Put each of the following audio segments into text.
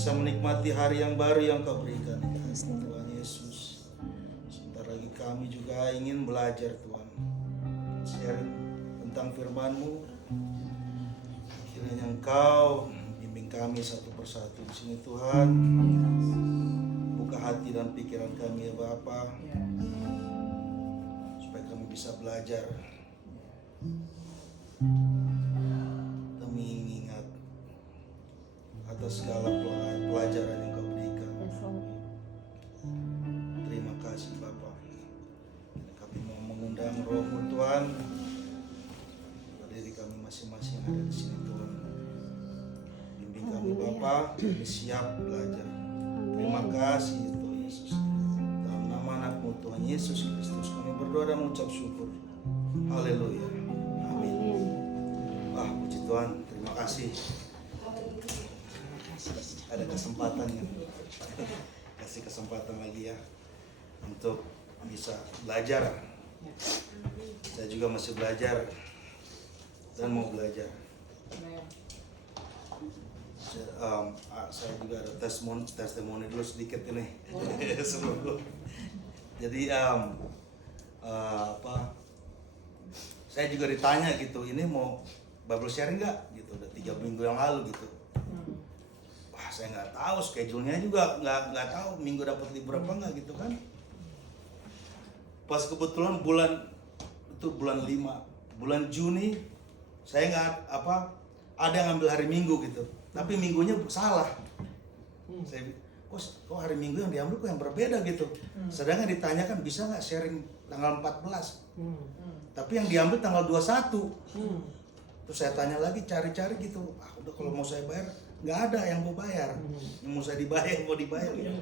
bisa menikmati hari yang baru yang Kau berikan. Tuhan Yesus, sebentar lagi kami juga ingin belajar Tuhan, sharing tentang firman-Mu. Kiranya Engkau bimbing kami satu persatu di sini Tuhan. Buka hati dan pikiran kami ya Bapa, supaya kami bisa belajar. Kami ingat atas segala pelajaran yang Kau berikan. Terima kasih Bapa. Kami mau mengundang Roh-Mu Tuhan pada diri kami masing-masing yang ada di sini Tuhan. Bimbing kami Bapa, kami siap belajar. Terima kasih Tuhan Yesus. Dalam nama anak-Mu Tuhan Yesus Kristus kami berdoa dan mengucap syukur. Haleluya. Amin. Puji Tuhan, terima kasih. Ada kesempatan ya. Kasih kesempatan lagi ya untuk bisa belajar. Saya juga masih belajar dan mau belajar. Saya juga ada testimoni dulu sedikit ini sebelum. Jadi saya juga ditanya gitu, ini mau Bible sharing nggak? Gitu, udah 3 minggu yang lalu gitu. Wah, saya nggak tahu schedule-nya juga nggak tahu minggu dapat libur apa nggak gitu kan. Pas kebetulan bulan 5, bulan Juni saya nggak ada yang ambil hari Minggu gitu, tapi minggunya salah. Saya kok hari Minggu yang diambil kok yang berbeda gitu. Sedangkan ditanyakan bisa nggak sharing tanggal 14, tapi yang diambil tanggal 21. Terus saya tanya lagi, cari-cari gitu, udah kalau mau saya bayar nggak ada yang mau bayar, yang mau saya mau dibayar gitu.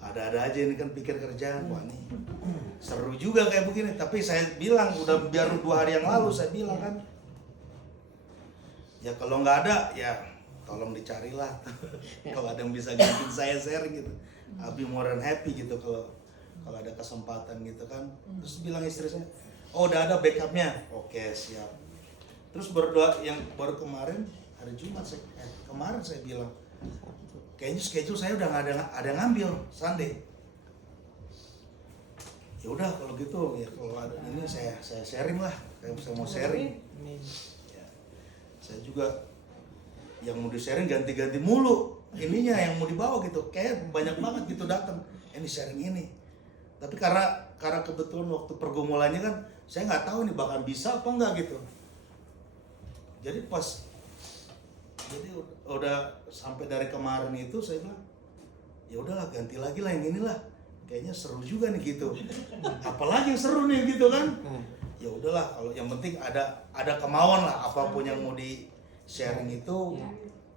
Ada-ada aja ini kan pikir kerjaan, wah nih seru juga kayak begini. Tapi saya bilang udah baru 2 hari yang lalu saya bilang kan, ya kalau nggak ada ya tolong dicarilah. Kalau ada yang bisa gantiin saya sharing gitu, I'll be more than happy gitu kalau ada kesempatan gitu kan. Terus bilang istri saya, oh udah ada backupnya, oke siap. Terus berdoa yang baru kemarin hari Jumat kemarin saya bilang, kayaknya schedule saya udah nggak ada ngambil Sunday. Ya udah kalau gitu ya, kalau ada ini saya sharing lah, saya mau sharing. Ya, saya juga yang mau di sharing ganti-ganti mulu ininya yang mau dibawa gitu, kayak banyak banget gitu datang ini sharing ini. Tapi karena kebetulan waktu pergumulannya kan saya nggak tahu nih bakal bisa apa enggak gitu. Jadi udah sampai dari kemarin itu saya bilang, ya udahlah ganti lagi lah yang inilah, kayaknya seru juga nih gitu. Apalagi yang seru nih gitu kan. Ya udahlah, kalau yang penting ada kemauan lah, apapun yang mau di sharing itu.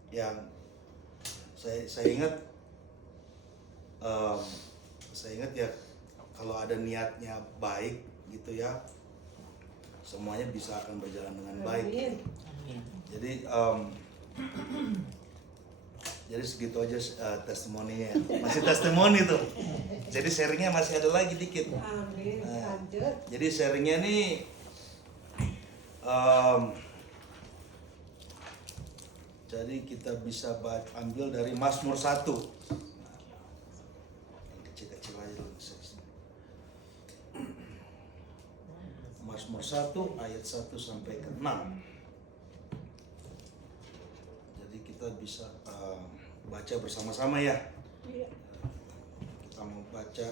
Yang saya ingat ya, kalau ada niatnya baik gitu ya, semuanya bisa akan berjalan dengan baik. Jadi segitu aja testimoninya. Masih testimoni tuh. Jadi sharingnya masih ada lagi dikit. Jadi sharingnya nih jadi kita bisa ambil dari Mazmur 1. Yang kecil-kecil aja dulu. Mazmur 1 ayat 1 sampai ke 6. Jadi kita bisa baca bersama-sama ya. Kita mau baca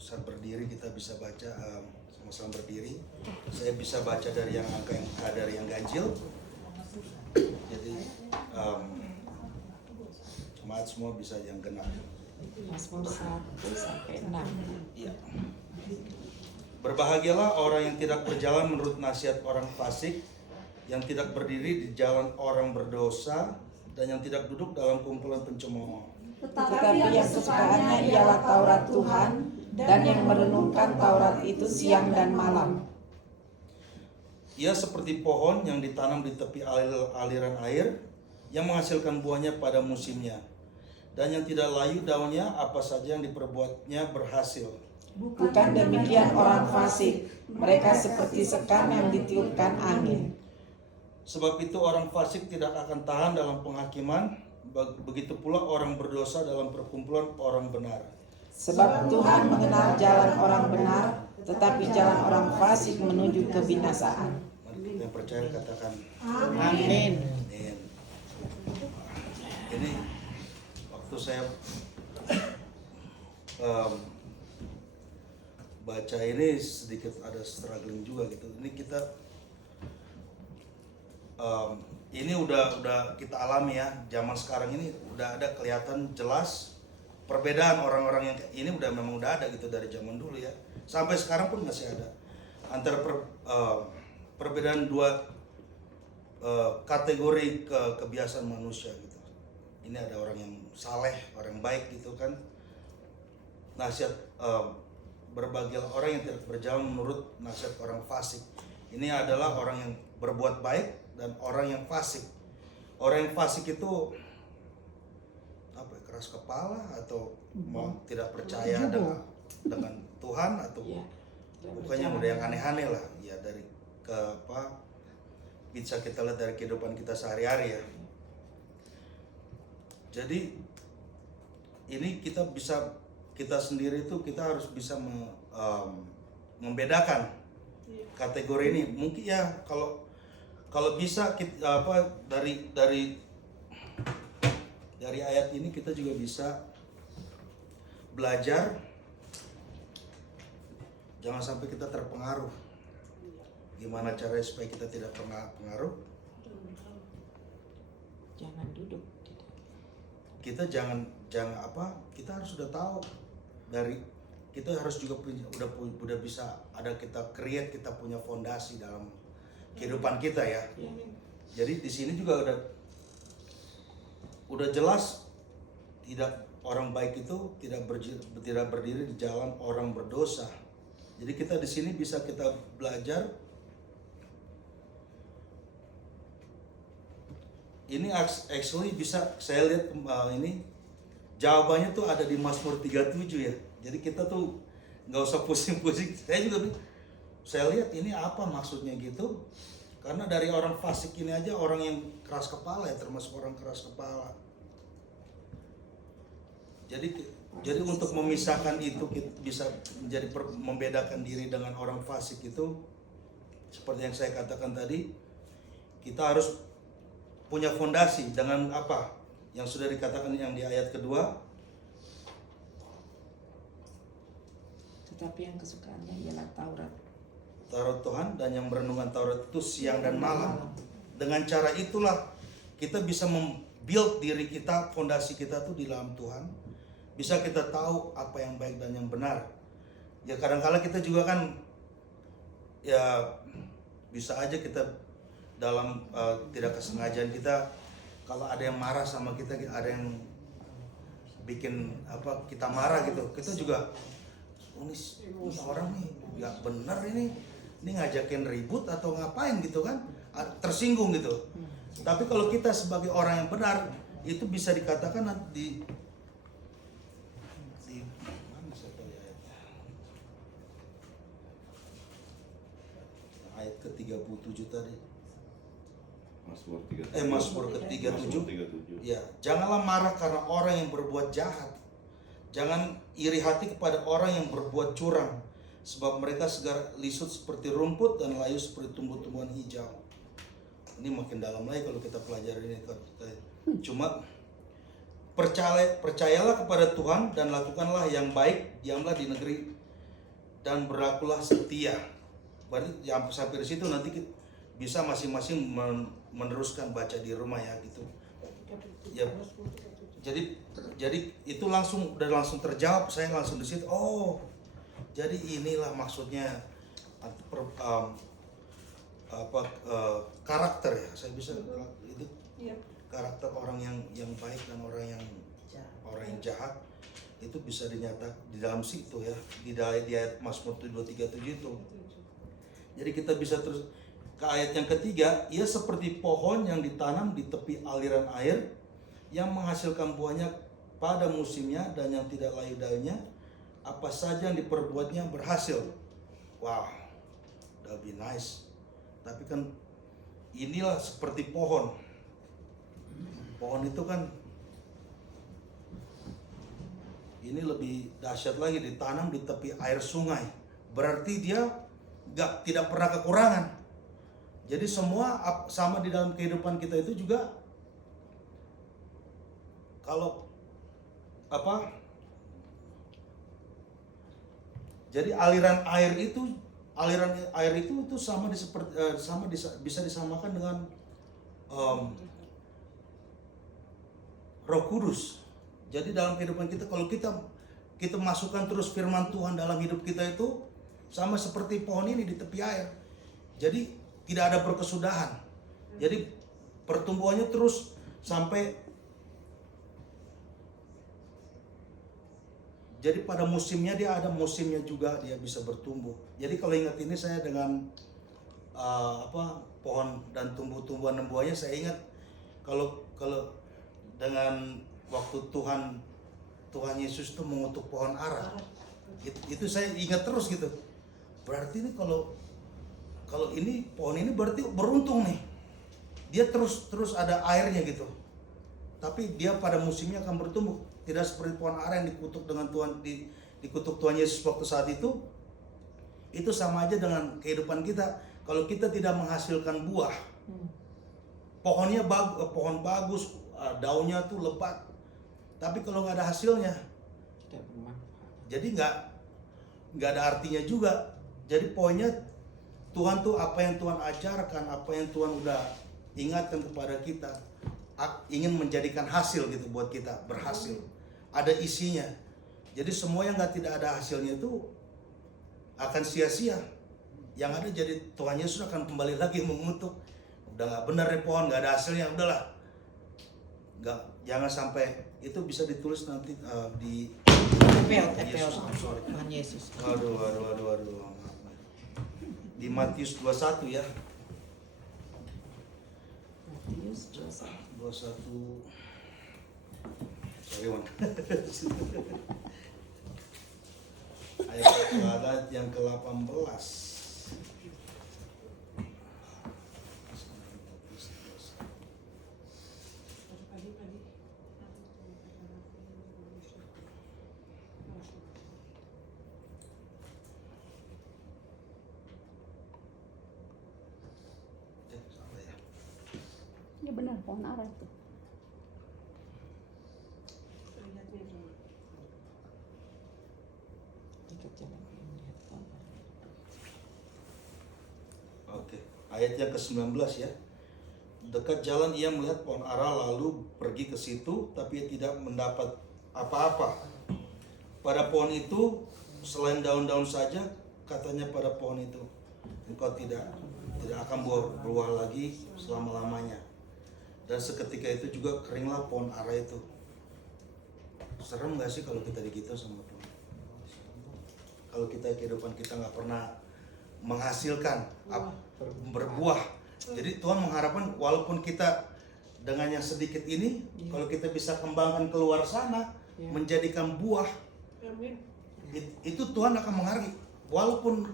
saat berdiri, kita bisa baca sama-sama berdiri. Saya bisa baca dari yang angka dari yang ganjil. Jadi jemaat semua bisa yang genap. Mazmur 1 sampai 6. Iya. Berbahagialah orang yang tidak berjalan menurut nasihat orang fasik, yang tidak berdiri di jalan orang berdosa, dan yang tidak duduk dalam kumpulan pencemooh. Tetapi yang kesukaannya ialah Taurat Tuhan, dan yang merenungkan Taurat itu siang dan malam. Ia seperti pohon yang ditanam di tepi aliran air, yang menghasilkan buahnya pada musimnya, dan yang tidak layu daunnya, apa saja yang diperbuatnya berhasil. Bukan demikian orang fasik, mereka seperti sekam yang ditiupkan angin. Sebab itu orang fasik tidak akan tahan dalam penghakiman, begitu pula orang berdosa dalam perkumpulan orang benar. Sebab Tuhan mengenal jalan orang benar, tetapi jalan orang fasik menuju kebinasaan. Mari yang percaya katakan Amin. amin. Ini waktu saya baca ini sedikit ada struggling juga gitu. Ini kita ini udah kita alami ya, zaman sekarang ini udah ada kelihatan jelas perbedaan orang-orang yang ini memang udah ada gitu dari zaman dulu ya, sampai sekarang pun masih ada antara perbedaan dua kategori kebiasaan manusia gitu. Ini ada orang yang saleh, orang baik gitu kan, nasihat berbahagialah orang yang tidak berjalan menurut nasihat orang fasik. Ini adalah orang yang berbuat baik dan orang yang fasik. Orang yang fasik itu apa? Keras kepala atau tidak percaya dengan Tuhan atau pokoknya udah yang aneh-aneh lah ya, dari bisa kita lihat dari kehidupan kita sehari-hari ya. Jadi ini kita sendiri itu kita harus bisa membedakan kategori ini. Mungkin ya kalau bisa kita, dari ayat ini kita juga bisa belajar jangan sampai kita terpengaruh. Gimana caranya supaya kita tidak pengaruh? Jangan duduk. Kita jangan kita harus sudah tahu dari kita harus juga udah bisa ada kita create, kita punya fondasi dalam kehidupan kita ya. Jadi di sini juga udah jelas tidak orang baik itu tidak berdiri di jalan orang berdosa. Jadi kita di sini bisa kita belajar. Ini actually bisa saya lihat ini jawabannya tuh ada di Mazmur 37 ya. Jadi kita tuh nggak usah pusing-pusing. Saya lihat ini apa maksudnya gitu. Karena dari orang fasik ini aja orang yang keras kepala ya, termasuk orang keras kepala. Jadi untuk memisahkan itu kita bisa menjadi membedakan diri dengan orang fasik itu seperti yang saya katakan tadi, kita harus punya fondasi dengan apa yang sudah dikatakan yang di ayat kedua. Tetapi yang kesukaannya ialah Taurat Tuhan, dan yang merenungkan Taurat itu siang dan malam. Dengan cara itulah kita bisa membuild diri kita, fondasi kita tuh di dalam Tuhan. Bisa kita tahu apa yang baik dan yang benar. Ya kadang-kala kita juga kan ya bisa aja kita dalam tidak kesengajaan kita, kalau ada yang marah sama kita, ada yang bikin kita marah gitu, kita juga ini orang nih nggak benar, ini ngajakin ribut atau ngapain gitu kan, tersinggung gitu. Tapi kalau kita sebagai orang yang benar itu bisa dikatakan di mana ayat ke-37 tadi. Mazmur ke-37. Ya, janganlah marah karena orang yang berbuat jahat. Jangan iri hati kepada orang yang berbuat curang, sebab mereka segar lisut seperti rumput dan layu seperti tumbuh-tumbuhan hijau. Ini makin dalam lagi kalau kita pelajari ini. Cuma percayalah kepada Tuhan dan lakukanlah yang baik, diamlah di negeri dan berlakulah setia. Berarti sampai di situ nanti kita bisa masing-masing meneruskan baca di rumah ya gitu. Ya, jadi itu langsung terjawab, saya langsung di situ. Oh, jadi inilah maksudnya karakter ya. Saya bisa itu karakter orang yang baik dan orang yang jahat itu bisa dinyatakan di dalam situ ya, di ayat Mazmur 237 itu. Jadi kita bisa terus ke ayat yang ketiga, ia seperti pohon yang ditanam di tepi aliran air, yang menghasilkan buahnya pada musimnya dan yang tidak layu daunnya, apa saja yang diperbuatnya berhasil. Wow, that be nice. Tapi kan inilah seperti pohon. Pohon itu kan ini lebih dahsyat lagi, ditanam di tepi air sungai. Berarti dia tidak pernah kekurangan. Jadi semua sama di dalam kehidupan kita itu juga, kalau jadi aliran air itu bisa disamakan dengan Roh Kudus. Jadi dalam kehidupan kita, kalau kita masukkan terus firman Tuhan dalam hidup kita, itu sama seperti pohon ini di tepi air. Jadi tidak ada berkesudahan. Jadi pertumbuhannya terus sampai, jadi pada musimnya dia ada musimnya juga dia bisa bertumbuh. Jadi kalau ingat ini, saya dengan pohon dan tumbuhan dan buahnya, saya ingat kalau dengan waktu Tuhan Yesus itu mengutuk pohon ara, itu saya ingat terus gitu. Berarti ini kalau ini pohon ini berarti beruntung nih, dia terus ada airnya gitu. Tapi dia pada musimnya akan bertumbuh, tidak seperti pohon ara yang dikutuk dengan dikutuk Tuhan Yesus waktu saat itu. Itu sama aja dengan kehidupan kita. Kalau kita tidak menghasilkan buah, pohonnya pohon bagus, daunnya tuh lebat, tapi kalau nggak ada hasilnya, jadi nggak ada artinya juga. Jadi poinnya, Tuhan tuh apa yang Tuhan ajarkan, apa yang Tuhan udah ingatkan kepada kita, ingin menjadikan hasil gitu buat kita, berhasil, ada isinya. Jadi semua yang tidak ada hasilnya itu akan sia-sia. Yang ada jadi Tuhan Yesus akan kembali lagi mengutuk, udah nggak benar nih pohon, nggak ada hasilnya, udahlah. Jangan sampai itu bisa ditulis nanti di Tuhan Yesus. Aduh. Di Matius 21 ya. Matius 21. Sorry, Wan. Ayat yang ke-18. Ini benar pohon ara itu. Oke, ayat yang ke-19 ya. Dekat jalan ia melihat pohon ara, lalu pergi ke situ, tapi ia tidak mendapat apa-apa. Pada pohon itu, selain daun-daun saja, katanya pada pohon itu, engkau tidak akan berbuah lagi selama-lamanya. Dan seketika itu juga keringlah pohon ara itu. Serem gak sih kalau kita digitu sama Tuhan? Kalau kita kehidupan kita nggak pernah menghasilkan berbuah. Jadi Tuhan mengharapkan walaupun kita dengan yang sedikit ini, kalau kita bisa kembangkan keluar sana, menjadikan buah, itu Tuhan akan menghargai. Walaupun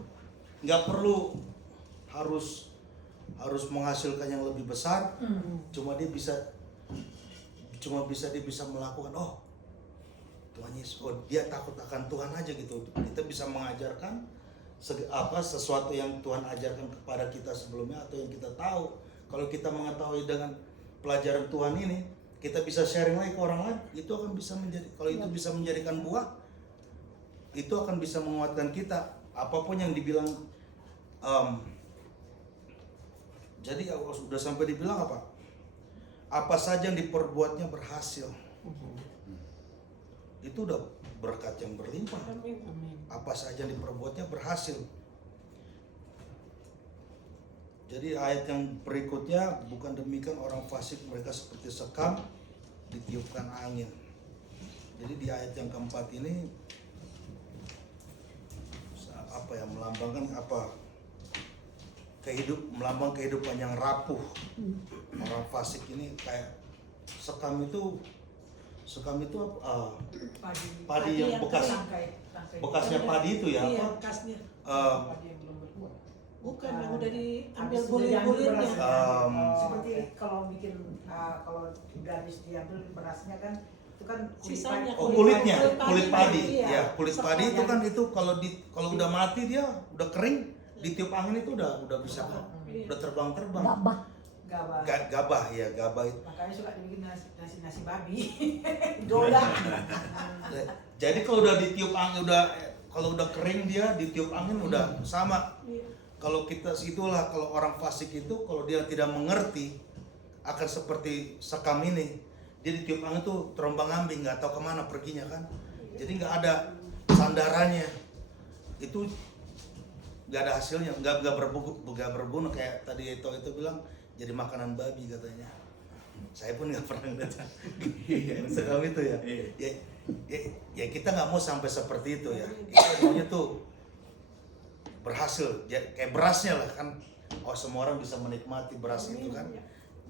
nggak perlu harus menghasilkan yang lebih besar, cuma dia bisa melakukan, Tuhan Yesus, dia takut akan Tuhan aja gitu. Kita bisa mengajarkan sesuatu yang Tuhan ajarkan kepada kita sebelumnya, atau yang kita tahu. Kalau kita mengetahui dengan pelajaran Tuhan ini, kita bisa sharing lagi ke orang lain. Itu akan bisa menjadi, kalau itu bisa menjadikan buah, itu akan bisa menguatkan kita. Apapun yang dibilang, jadi sudah sampai dibilang apa saja yang diperbuatnya berhasil. Itu udah berkat yang berlimpah. Apa saja yang diperbuatnya berhasil. Jadi ayat yang berikutnya, bukan demikian orang fasik, mereka seperti sekam ditiupkan angin. Jadi di ayat yang keempat ini melambangkan melambang kehidupan yang rapuh. Orang fasik ini kayak sekam itu padi yang bekasnya padi itu ya, iya, bekasnya. Bukan yang udah diambil Habis bulir-bulirnya. seperti kalau bikin kalau garis diambil berasnya kan itu itu kan Sisanya Oh, kulitnya, kulit kulit padi. iya. Ya, kulit padi itu kan itu kalau udah mati dia udah kering, ditiup angin itu udah bisa udah terbang-terbang. Gabah. gabah. Gabah ya, gabah itu. Makanya suka dibikin nasi babi. Dola. Jadi kalau udah ditiup angin kalau udah kering dia ditiup angin udah sama. Kalau kita itulah kalau orang fasik itu kalau dia tidak mengerti akan seperti sekam ini, dia ditiup angin tuh terombang-ambing, nggak tahu kemana perginya kan. Jadi nggak ada sandarannya, itu nggak ada hasilnya, nggak berguna kayak tadi itu bilang jadi makanan babi katanya. Saya pun nggak pernah ngeliat sekam itu ya. Ya kita nggak mau sampai seperti itu ya. Kita maunya tuh berhasil, kayak berasnya lah kan. Oh, semua orang bisa menikmati beras itu kan,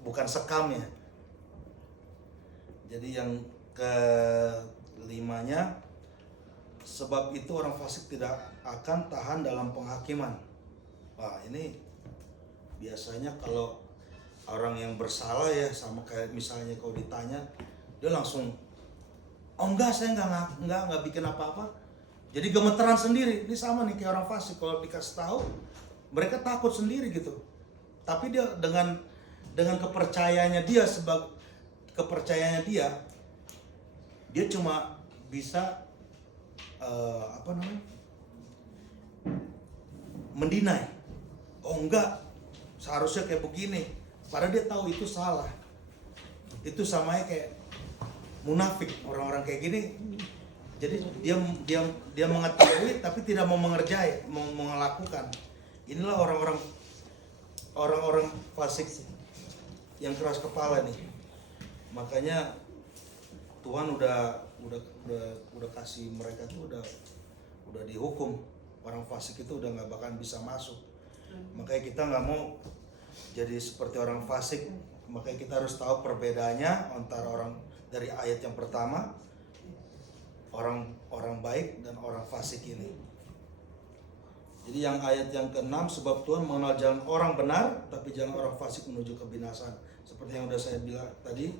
bukan sekamnya. Jadi yang kelimanya, sebab itu orang fasik tidak akan tahan dalam penghakiman. Wah, ini biasanya kalau orang yang bersalah ya, sama kayak misalnya kalau ditanya, dia langsung, oh enggak, saya enggak bikin apa-apa. Jadi gemeteran sendiri. Ini sama nih kayak orang fasik, kalau dikasih tahu mereka takut sendiri gitu. Tapi dia dengan kepercayaannya dia cuma bisa mendinai. Oh enggak, seharusnya kayak begini. Padahal dia tahu itu salah. Itu samanya kayak munafik, orang-orang kayak gini. Jadi dia mengetahui tapi tidak mau mengerjai, mau melakukan. Inilah orang-orang fasik yang keras kepala nih. Makanya Tuhan udah kasih mereka tuh udah dihukum. Orang fasik itu udah nggak bakalan bisa masuk. Makanya kita nggak mau jadi seperti orang fasik. Makanya kita harus tahu perbedaannya antara orang dari ayat yang pertama, orang baik dan orang fasik ini. Jadi yang ayat yang ke-6, sebab Tuhan mengenal jalan orang benar, tapi jalan orang fasik menuju kebinasaan. Seperti yang udah saya bilang tadi,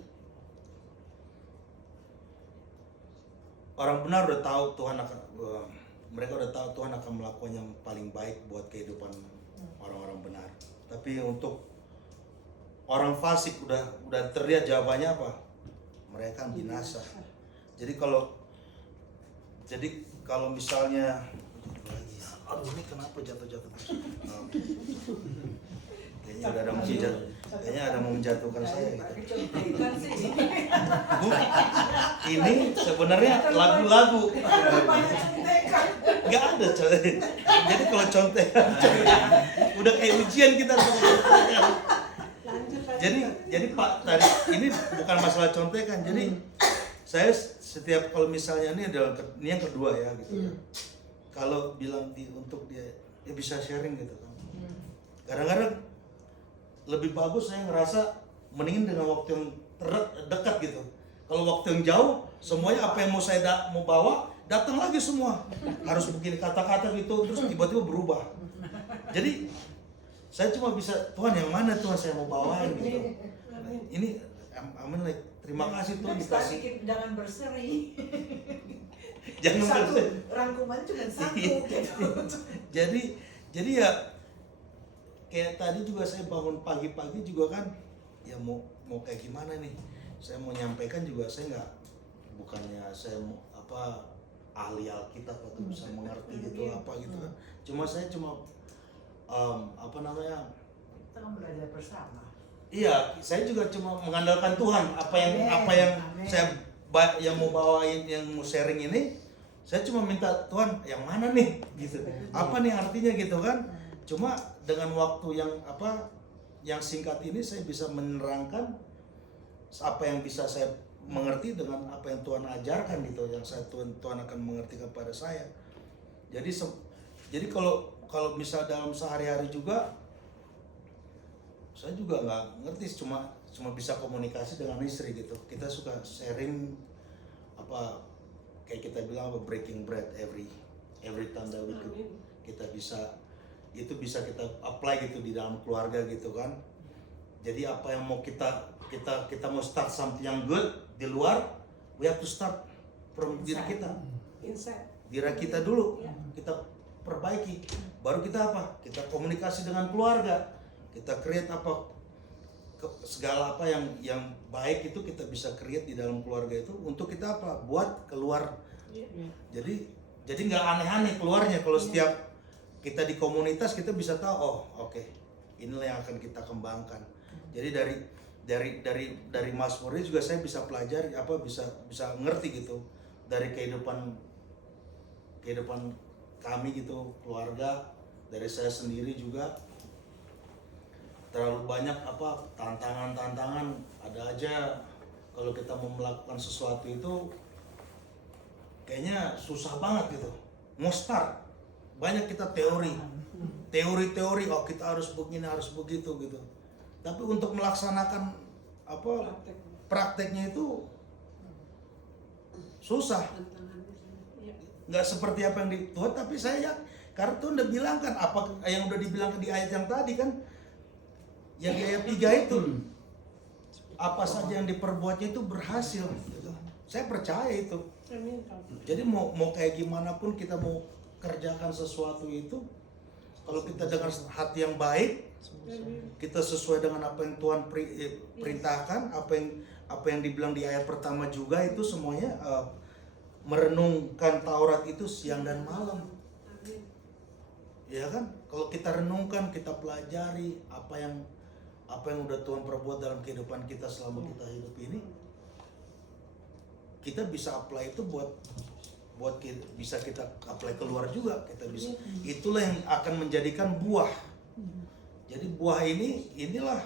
orang benar udah tahu mereka udah tahu Tuhan akan melakukan yang paling baik buat kehidupan orang-orang benar. Tapi untuk orang fasik udah terlihat jawabannya apa? Mereka akan binasa. Jadi kalau misalnya, aduh ini kenapa jatuh-jatuh terus? Kayaknya ada mau menjatuhkan saya gitu. Ini sebenarnya lagu-lagu. Nggak ada coy. Jadi kalau contekan, udah kayak ujian kita. Jadi Pak tadi ini bukan masalah contekan. Jadi saya setiap kalau misalnya ini yang kedua ya gitu. Kalau bilang untuk dia ya bisa sharing gitu kan. Kadang-kadang lebih bagus saya ngerasa mendingin dengan waktu yang dekat gitu. Kalau waktu yang jauh, semuanya apa yang mau bawa datang lagi semua. Harus begini kata-kata gitu terus tiba-tiba berubah. Jadi saya cuma bisa, Tuhan yang mana Tuhan saya mau bawain gitu. Ini amin, terima kasih Tuhan dikasih. Jangan berseri. Jangan satu rangkuman cuma satu gitu. Jadi ya kayak tadi juga saya bangun pagi-pagi juga kan, ya mau kayak gimana nih, saya mau nyampaikan juga saya bukannya saya mau ahli Alkitab atau bisa mengerti gitu apa gitu kan, saya cuma Kita kan belajar bersama. Iya, saya juga cuma mengandalkan Tuhan. Apa yang saya yang mau bawain, yang mau sharing ini, saya cuma minta Tuhan yang mana nih gitu. Apa nih artinya gitu kan? Cuma dengan waktu yang singkat ini saya bisa menerangkan apa yang bisa saya mengerti dengan apa yang Tuhan ajarkan gitu, yang Tuhan akan mengerti kepada saya. Jadi kalau misal dalam sehari-hari juga saya juga nggak ngerti, cuma bisa komunikasi dengan istri gitu. Kita suka sharing kayak kita bilang breaking bread every time that we could. Kita bisa kita apply gitu di dalam keluarga gitu kan. Jadi apa yang mau kita mau start something yang good di luar, we have to start from diri kita. Inside. Diri kita dulu kita perbaiki, baru kita apa? Kita komunikasi dengan keluarga, kita create apa segala apa yang baik itu kita bisa create di dalam keluarga itu untuk kita apa? Buat keluar. Jadi nggak aneh-aneh keluarnya kalau setiap kita di komunitas kita bisa tahu oke, inilah yang akan kita kembangkan. Jadi dari Mazmur ini juga saya bisa pelajari bisa ngerti gitu dari kehidupan kami gitu, keluarga, dari saya sendiri juga terlalu banyak tantangan ada aja kalau kita mau melakukan sesuatu itu kayaknya susah banget gitu. Mau start banyak kita teori kita harus begini harus begitu gitu. Tapi untuk melaksanakan prakteknya itu susah. Nggak seperti apa yang di Tuhan, tapi saya karena Tuhan udah bilang kan apa yang udah dibilang di ayat yang tadi kan, yang di ayat 3 itu apa saja yang diperbuatnya itu berhasil gitu. Saya percaya itu. Jadi mau kayak gimana pun kita mau kerjakan sesuatu itu, kalau kita dengan hati yang baik, kita sesuai dengan apa yang Tuhan perintahkan, apa yang dibilang di ayat pertama juga itu semuanya merenungkan Taurat itu siang dan malam. Ya kan? Kalau kita renungkan, kita pelajari apa yang udah Tuhan perbuat dalam kehidupan kita selama kita hidup ini, kita bisa apply itu buat bisa kita apply keluar juga. Kita bisa, itulah yang akan menjadikan buah. Jadi buah inilah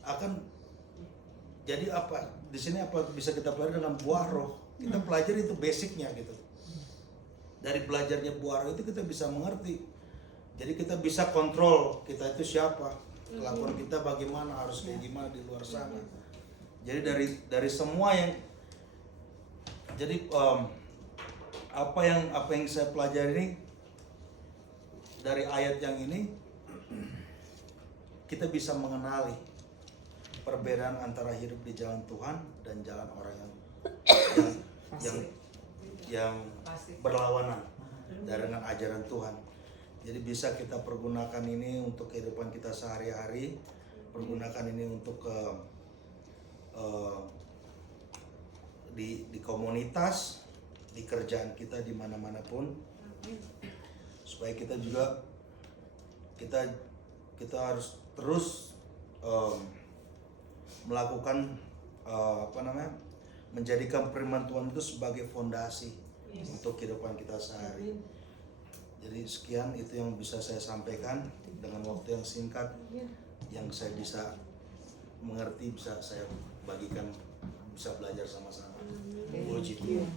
akan jadi apa di sini apa bisa kita pelajari dengan buah roh. Kita pelajari itu basicnya gitu. Dari belajarnya buah roh itu kita bisa mengerti. Jadi kita bisa kontrol kita itu siapa, kelakuan kita bagaimana, harus kayak gimana di luar sana. Jadi dari semua yang jadi apa yang saya pelajari ini dari ayat yang ini, kita bisa mengenali perbedaan antara hidup di jalan Tuhan dan jalan orang yang berlawanan dengan ajaran Tuhan. Jadi bisa kita pergunakan ini untuk kehidupan kita sehari-hari, pergunakan ini untuk di komunitas, di kerjaan kita di mana-mana pun, supaya kita juga kita harus terus melakukan menjadikan firman Tuhan itu sebagai fondasi untuk kehidupan kita sehari. Jadi sekian itu yang bisa saya sampaikan dengan waktu yang singkat, yang saya bisa mengerti, bisa saya bagikan, bisa belajar sama-sama. Puji Tuhan.